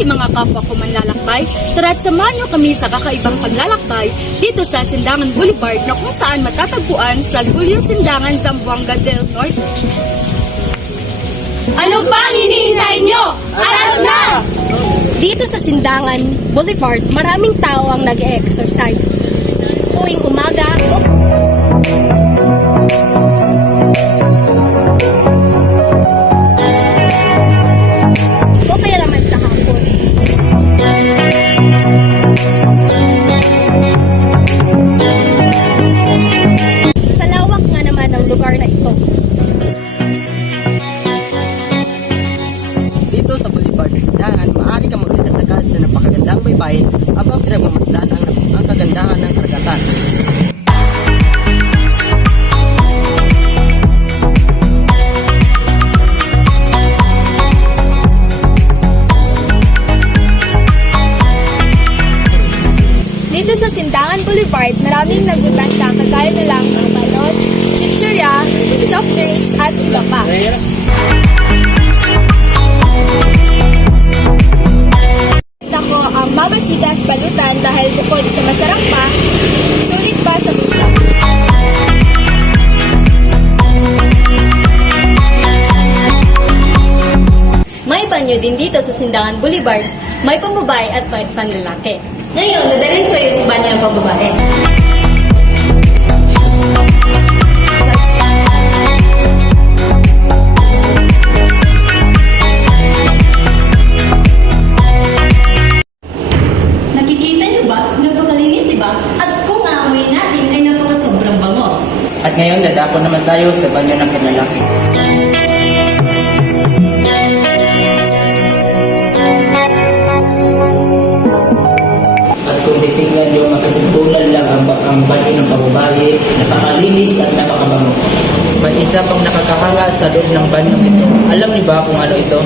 Okay mga kapwa ko manlalakbay, tara't samahan nyo kami sa kakaibang paglalakbay dito sa Sindangan Boulevard na kung saan matatagpuan sa Gulyo Sindangan, Zamboanga del Norte. Ano pang hinihintay nyo? Aral na! Dito sa Sindangan Boulevard, maraming tao ang nag-exercise. Tuwing umaga, o kaya naman sa hapon. Sa lawak nga naman ng lugar na ito, Dito sa Boulevard ng Sindangan, maaari kang maglakad-lakad sa napakagandang baybayin habang pinagmamasdan ang kagandahan ng karagatan. dito sa Sindangan Boulevard, maraming nagbibenta kagaya na lang ng balot, chichirya, soft drinks at iba pa. Ako ang Mabasitas Balutan dahil bukod sa masarap pa, sulit pa sa bulsa. May banyo din dito sa Sindangan Boulevard, may pambabae at may panlalaki. Ngayon, dadalhin ko kayo sa banyo ng pambabae. Nakikita niyo ba? Napakalinis, di ba? At kung aamuyin natin ay napakasobrang bango. At ngayon, dadako naman tayo sa banyo ng panlalaki. At kung titignan nyo, makasintulan lang ang banyo ng pambabae, napakalinis at napakabango. May isa pang nakakahanga sa loob ng banyo ito. Alam niyo ba kung ano ito?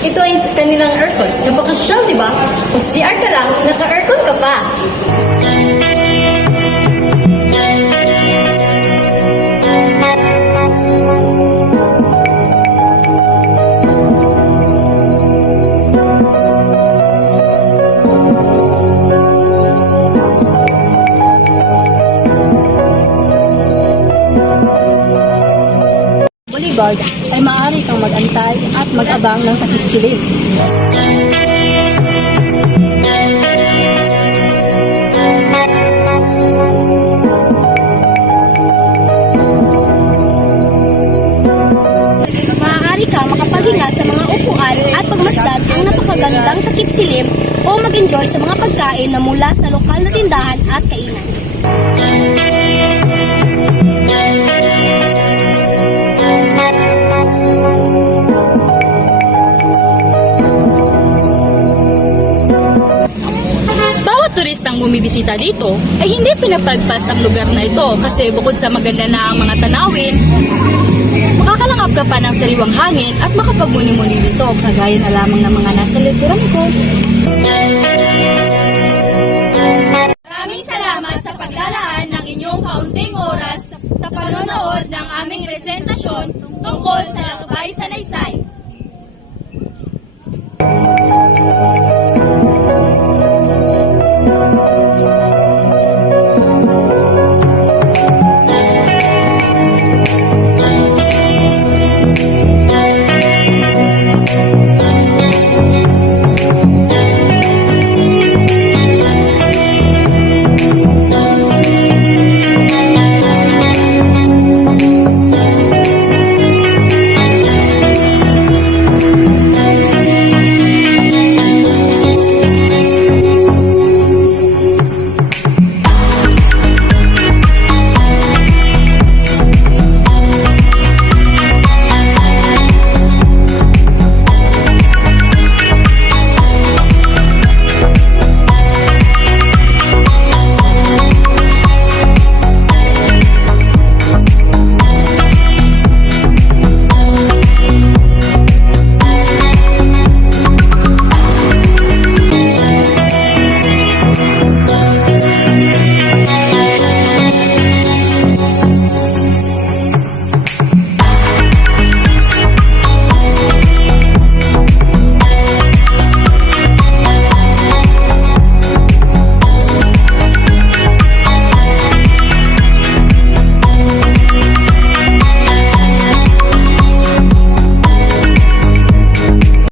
Ito ay kanilang aircon. Napaka-shell, di ba? Kung CR ka lang, naka-aircon ka pa. Boulevard ay maaari kang mag-antay at mag-abang ng takip silim. Maaari ka makapaghinga sa mga upuan at pagmasdan ang napakagandang takip silim o mag-enjoy sa mga pagkain na mula sa lokal na tindahan at kainan. Bawat turistang bumibisita dito ay hindi pinapagpas ang lugar na ito kasi bukod sa maganda na ang mga tanawin, makakalangap ka pa ng sariwang hangin at makapagmuni-muni dito kagaya na lamang ng mga nasa likuran ko.